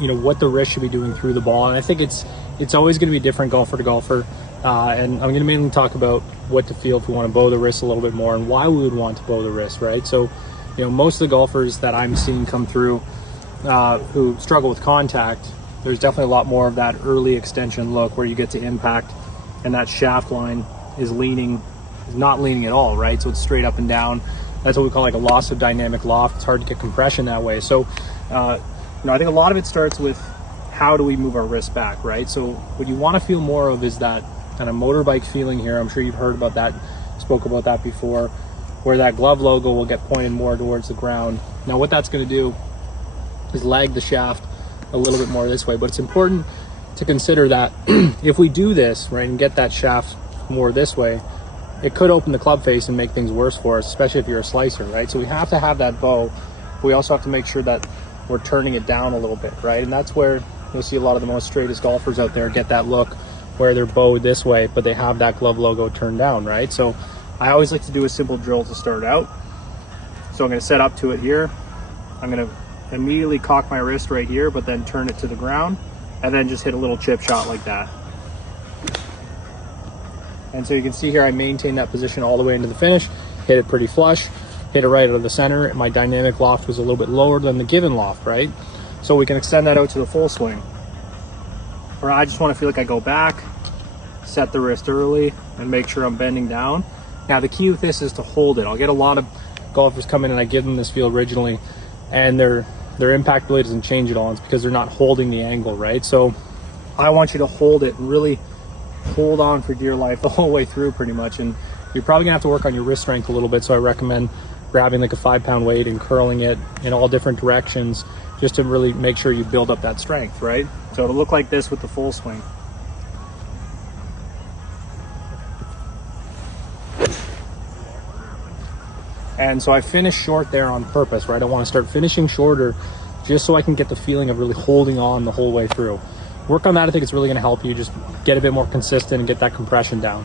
you know, what the wrist should be doing through the ball. And I think it's always going to be different golfer to golfer. And I'm going to mainly talk about what to feel if we want to bow the wrist a little bit more and why we would want to bow the wrist, right? So, you know, most of the golfers that I'm seeing come through who struggle with contact, there's definitely a lot more of that early extension look where you get to impact and that shaft line is not leaning at all, right? So it's straight up and down. That's what we call like a loss of dynamic loft. It's hard to get compression that way. So, you know, I think a lot of it starts with how do we move our wrist back, right? So what you want to feel more of is that kind of motorbike feeling here. I'm sure you've heard about that, spoke about that before, where that glove logo will get pointed more towards the ground. Now what that's going to do is lag the shaft a little bit more this way, but it's important to consider that if we do this, right, and get that shaft more this way, it could open the club face and make things worse for us, especially if you're a slicer, right? So we have to have that bow. We also have to make sure that we're turning it down a little bit, right? And that's where you'll see a lot of the most straightest golfers out there get that look where they're bowed this way, but they have that glove logo turned down, right? So I always like to do a simple drill to start out. So I'm going to set up to it here. I'm going to immediately cock my wrist right here, but then turn it to the ground and then just hit a little chip shot like that. And so you can see here I maintain that position all the way into the finish, hit it pretty flush, hit it right out of the center. My dynamic loft was a little bit lower than the given loft, right? So we can extend that out to the full swing. Or I just want to feel like I go back, set the wrist early, and make sure I'm bending down. Now the key with this is to hold it. I'll get a lot of golfers come in and I give them this feel originally, and their impact really doesn't change at all. It's because they're not holding the angle, right? So I want you to hold it and really hold on for dear life the whole way through pretty much. And you're probably gonna have to work on your wrist strength a little bit. So I recommend grabbing like a 5-pound weight and curling it in all different directions just to really make sure you build up that strength, right? So it'll look like this with the full swing. And so I finished short there on purpose, right? I want to start finishing shorter just so I can get the feeling of really holding on the whole way through. Work on that. I think it's really going to help you just get a bit more consistent and get that compression down.